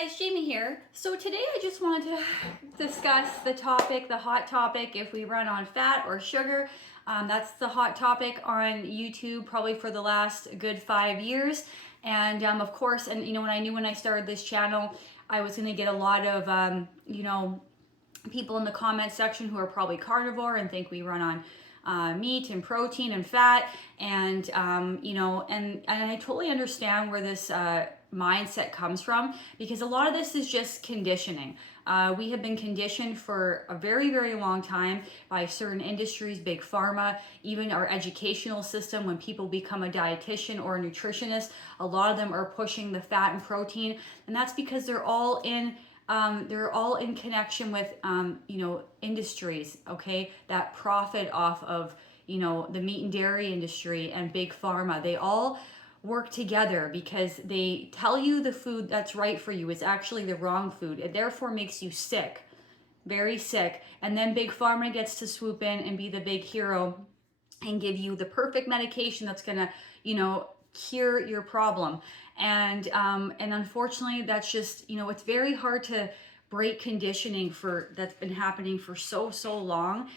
guys, Jamie here. So today I just wanted to discuss the hot topic, if we run on fat or sugar. That's the hot topic on YouTube probably for the last good 5 years. And of course, and you know, when I started this channel, I was going to get a lot of, people in the comment section who are probably carnivore and think we run on meat and protein and fat. And, and I totally understand where this mindset comes from, because a lot of this is just conditioning. We have been conditioned for a very, very long time by certain industries, big pharma, even our educational system. When people become a dietitian or a nutritionist, a lot of them are pushing the fat and protein, and that's because they're all in connection with, industries, okay, that profit off of, the meat and dairy industry and big pharma. They all work together because they tell you the food that's right for you is actually the wrong food. It therefore makes you sick, very sick. And then big pharma gets to swoop in and be the big hero and give you the perfect medication that's gonna, cure your problem. And unfortunately, that's just, it's very hard to break conditioning that's been happening for so long.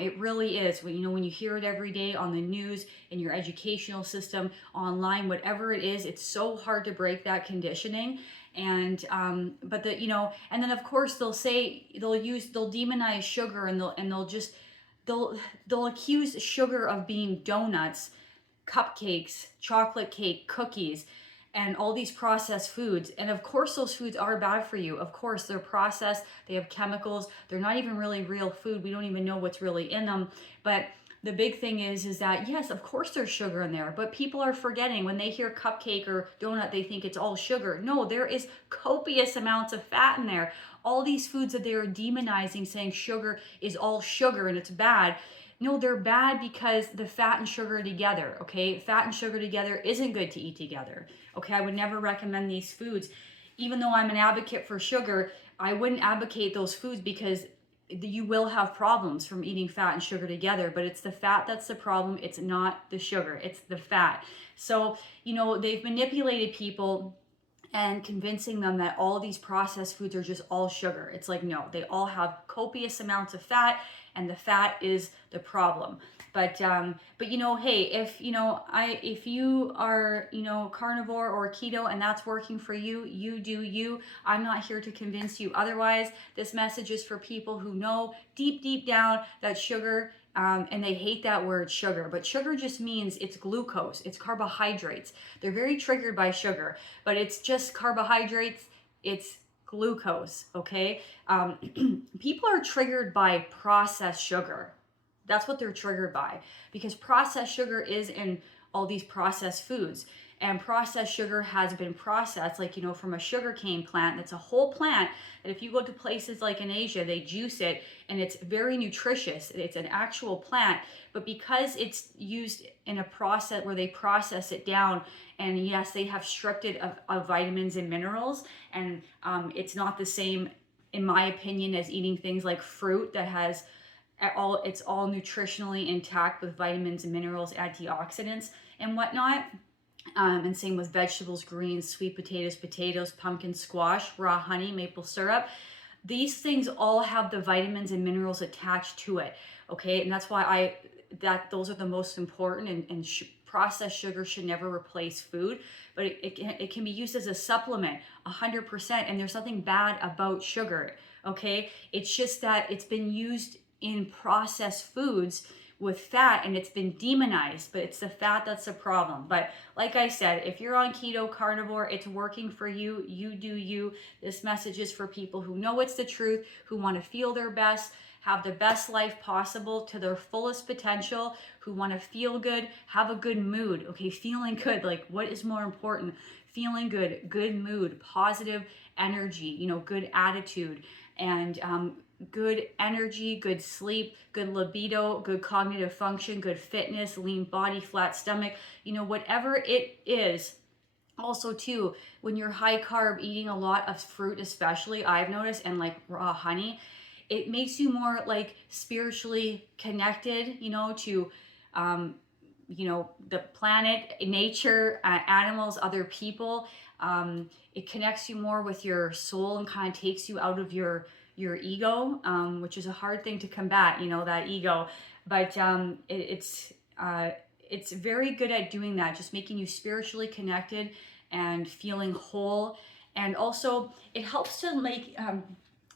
It really is. When you hear it every day on the news, in your educational system, online, whatever it is, it's so hard to break that conditioning. And and then of course they'll demonize sugar, and they'll accuse sugar of being donuts, cupcakes, chocolate cake, cookies, and all these processed foods. And of course those foods are bad for you. Of course they're processed, they have chemicals, they're not even really real food. We don't even know what's really in them. But the big thing is that yes, of course there's sugar in there, but people are forgetting when they hear cupcake or donut, they think it's all sugar. No, there is copious amounts of fat in there. All these foods that they are demonizing, saying sugar is all sugar and it's bad. No, they're bad because the fat and sugar together, okay? Fat and sugar together isn't good to eat together, okay? I would never recommend these foods. Even though I'm an advocate for sugar, I wouldn't advocate those foods because you will have problems from eating fat and sugar together, but it's the fat that's the problem. It's not the sugar, it's the fat. So, they've manipulated people and convincing them that all these processed foods are just all sugar. It's like, no, they all have copious amounts of fat, and the fat is the problem. But hey, if you are, carnivore or keto and that's working for you, you do you. I'm not here to convince you otherwise. This message is for people who know deep down that sugar, and they hate that word sugar, but sugar just means it's glucose, it's carbohydrates. They're very triggered by sugar, but it's just carbohydrates, it's glucose, okay? People are triggered by processed sugar. That's what they're triggered by, because processed sugar is in all these processed foods. And processed sugar has been processed, from a sugarcane plant. It's a whole plant that if you go to places like in Asia, they juice it and it's very nutritious. It's an actual plant, but because it's used in a process where they process it down, and yes, they have stripped it of vitamins and minerals, and it's not the same, in my opinion, as eating things like fruit that has it's all nutritionally intact with vitamins and minerals, antioxidants and whatnot. And same with vegetables, greens, sweet potatoes, pumpkin, squash, raw honey, maple syrup. These things all have the vitamins and minerals attached to it, okay? And that's why those are the most important, and processed sugar should never replace food, but it can be used as a supplement 100%, and there's nothing bad about sugar, okay? It's just that it's been used in processed foods with fat, and it's been demonized, but it's the fat that's the problem. But like I said, if you're on keto, carnivore, it's working for you, you do you. This message is for people who know it's the truth, who want to feel their best, have the best life possible to their fullest potential, who want to feel good, have a good mood, okay? Feeling good, like what is more important? Feeling good, good mood, positive energy, good attitude, and good energy, good sleep, good libido, good cognitive function, good fitness, lean body, flat stomach, whatever it is. Also too, when you're high carb, eating a lot of fruit, especially I've noticed, and like raw honey, it makes you more like spiritually connected, to the planet, nature, animals, other people. It connects you more with your soul and kind of takes you out of your ego, which is a hard thing to combat, you know, that ego. But it's very good at doing that, just making you spiritually connected and feeling whole. And also it helps to make,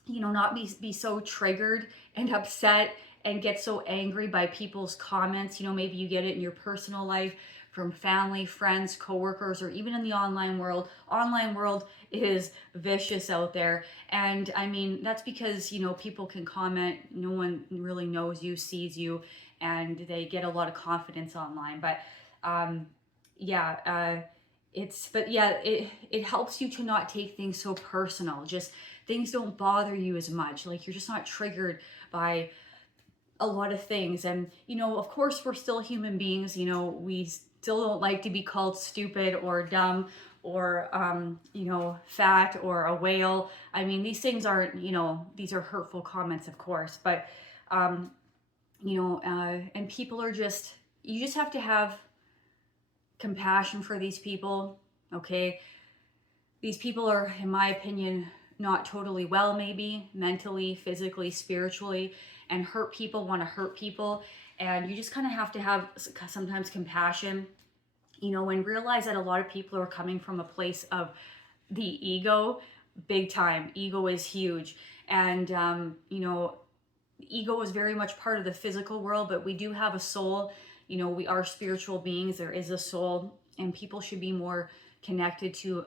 you know, not be so triggered and upset and get so angry by people's comments. You know, maybe you get it in your personal life from family, friends, coworkers, or even in the online world. Online world is vicious out there. And I mean, that's because, you know, people can comment, no one really knows you, sees you, and they get a lot of confidence online. But it helps you to not take things so personal. Just things don't bother you as much. Like, you're just not triggered by a lot of things. And, you know, of course, we're still human beings. You know, we still don't like to be called stupid or dumb or, you know, fat or a whale. I mean, these things aren't, you know, these are hurtful comments, of course. But, you know, and people are just, you just have to have compassion for these people, okay? These people are, in my opinion, not totally well, maybe mentally, physically, spiritually, and hurt people want to hurt people. And you just kind of have to have sometimes compassion, you know, and realize that a lot of people are coming from a place of the ego, big time. Ego is huge. And, you know, ego is very much part of the physical world, but we do have a soul. You know, we are spiritual beings. There is a soul, and people should be more connected to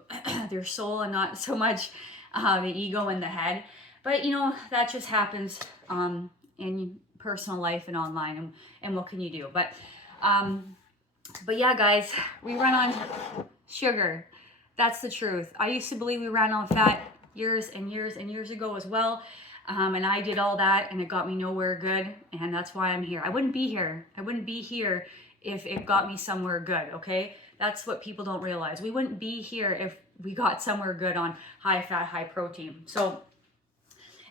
their soul and not so much the ego and the head. But, you know, that just happens in personal life and online, and what can you do? But yeah, guys, we run on sugar. That's the truth. I used to believe we ran on fat years and years and years ago as well. And I did all that, and it got me nowhere good. And that's why I'm here. I wouldn't be here. I wouldn't be here if it got me somewhere good, okay? That's what people don't realize. We wouldn't be here if we got somewhere good on high fat, high protein. So,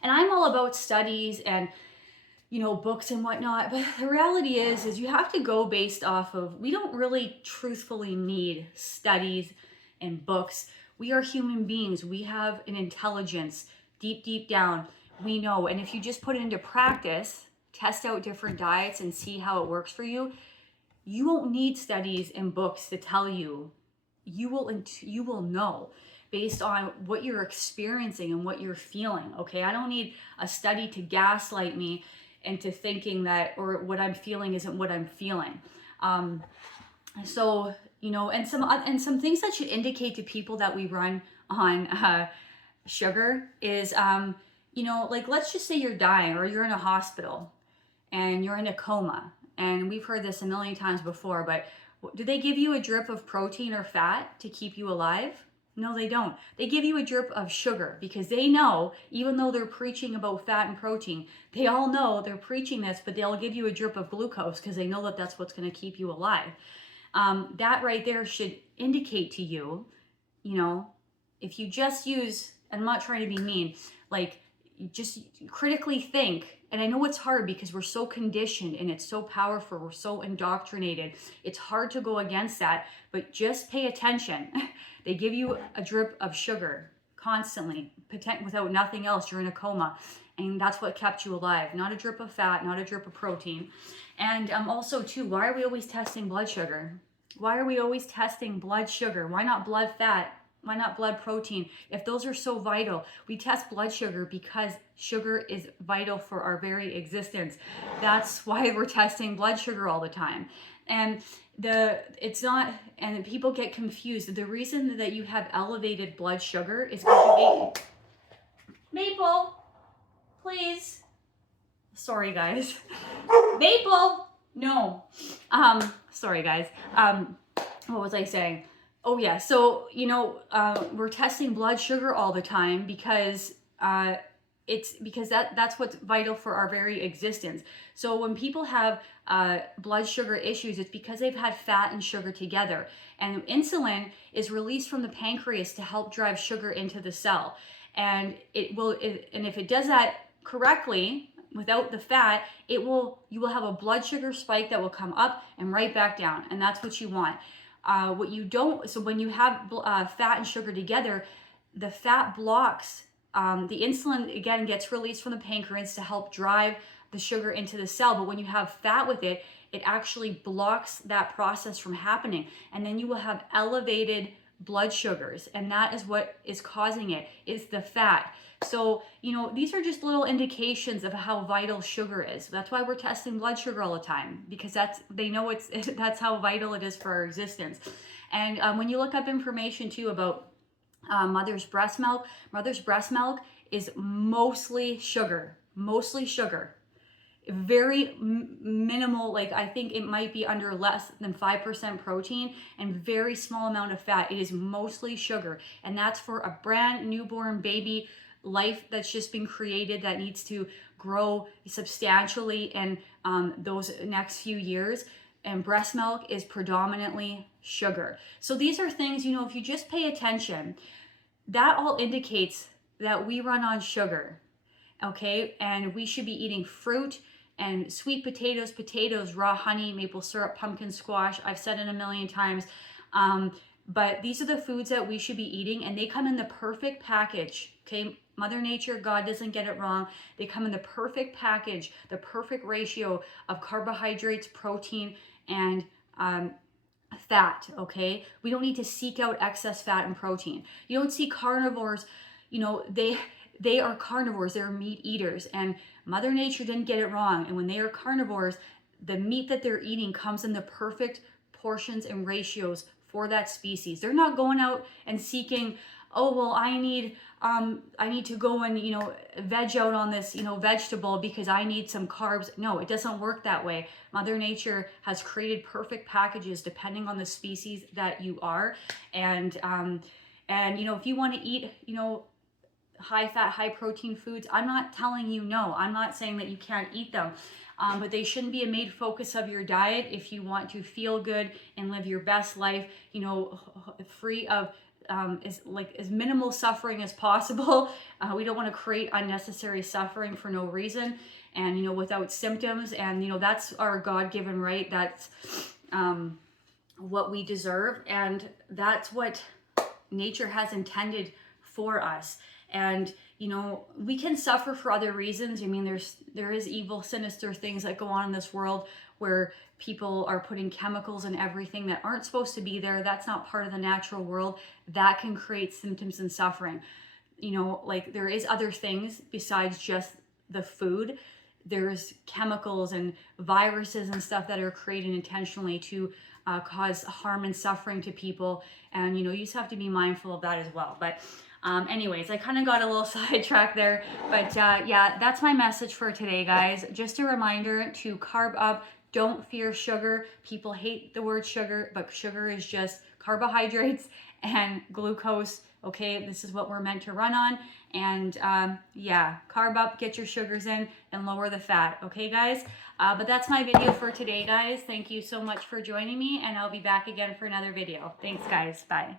and I'm all about studies and, you know, books and whatnot. But the reality is you have to go based off of, we don't really truthfully need studies and books. We are human beings. We have an intelligence deep down. We know. And if you just put it into practice, test out different diets and see how it works for you, you won't need studies and books to tell you. You will know based on what you're experiencing and what you're feeling, okay? I don't need a study to gaslight me into thinking that, or what I'm feeling isn't what I'm feeling. So, you know, and some things that should indicate to people that we run on sugar is, you know, like, let's just say you're dying or you're in a hospital and you're in a coma. And we've heard this a million times before, but do they give you a drip of protein or fat to keep you alive? No, they don't. They give you a drip of sugar because they know, even though they're preaching about fat and protein, they all know they're preaching this, but they'll give you a drip of glucose because they know that that's what's going to keep you alive. That right there should indicate to you, you know, if you just use, and I'm not trying to be mean, like, just critically think. And I know it's hard because we're so conditioned and it's so powerful. We're so indoctrinated. It's hard to go against that, but just pay attention. They give you a drip of sugar constantly, without nothing else. You're in a coma. And that's what kept you alive. Not a drip of fat, not a drip of protein. And also too, why are we always testing blood sugar? Why are we always testing blood sugar? Why not blood fat? Why not blood protein? If those are so vital, we test blood sugar because sugar is vital for our very existence. That's why we're testing blood sugar all the time. And it's not, and people get confused. The reason that you have elevated blood sugar is because you ate. Maple, please. Sorry, guys. Maple, no. Sorry, guys. What was I saying? Oh yeah, so, you know, we're testing blood sugar all the time because that's what's vital for our very existence. So when people have blood sugar issues, it's because they've had fat and sugar together. And insulin is released from the pancreas to help drive sugar into the cell. And and if it does that correctly, without the fat, you will have a blood sugar spike that will come up and right back down. And that's what you want. What you don't, so when you have fat and sugar together, the fat blocks the insulin, again, gets released from the pancreas to help drive the sugar into the cell. But when you have fat with it, it actually blocks that process from happening. And then you will have elevated blood sugars. And that is what is causing it, is the fat. So, these are just little indications of how vital sugar is. That's why we're testing blood sugar all the time, because they know that's how vital it is for our existence. And when you look up information too about mother's breast milk is mostly sugar, very minimal. Like, I think it might be under less than 5% protein and very small amount of fat. It is mostly sugar, and that's for a brand newborn baby life that's just been created, that needs to grow substantially in those next few years. And breast milk is predominantly sugar. So these are things, if you just pay attention, that all indicates that we run on sugar, okay? And we should be eating fruit and sweet potatoes, raw honey, maple syrup, pumpkin squash. I've said it a million times. But these are the foods that we should be eating, and they come in the perfect package, okay? Mother Nature, God doesn't get it wrong. They come in the perfect package, the perfect ratio of carbohydrates, protein, and fat, okay? We don't need to seek out excess fat and protein. You don't see carnivores, they are carnivores, they're meat eaters, and Mother Nature didn't get it wrong. And when they are carnivores, the meat that they're eating comes in the perfect portions and ratios for that species. They're not going out and seeking, oh, well, I need to go and, veg out on this, vegetable because I need some carbs. No, it doesn't work that way. Mother Nature has created perfect packages depending on the species that you are. And if you want to eat, high fat, high protein foods, I'm not telling you no. I'm not saying that you can't eat them. But they shouldn't be a main focus of your diet if you want to feel good and live your best life, free of as minimal suffering as possible. We don't want to create unnecessary suffering for no reason, and without symptoms. And that's our God-given right. That's what we deserve, and that's what nature has intended for us. And we can suffer for other reasons. I mean, there is evil, sinister things that go on in this world where people are putting chemicals in everything that aren't supposed to be there. That's not part of the natural world. That can create symptoms and suffering. Like, there is other things besides just the food. There's chemicals and viruses and stuff that are created intentionally to cause harm and suffering to people. And, you just have to be mindful of that as well. But anyways, I kind of got a little sidetracked there, but yeah, that's my message for today, guys. Just a reminder to carb up. Don't fear sugar. People hate the word sugar, but sugar is just carbohydrates and glucose. Okay, this is what we're meant to run on. And yeah, carb up, get your sugars in, and lower the fat. Okay, guys? But that's my video for today, guys. Thank you so much for joining me, and I'll be back again for another video. Thanks, guys. Bye.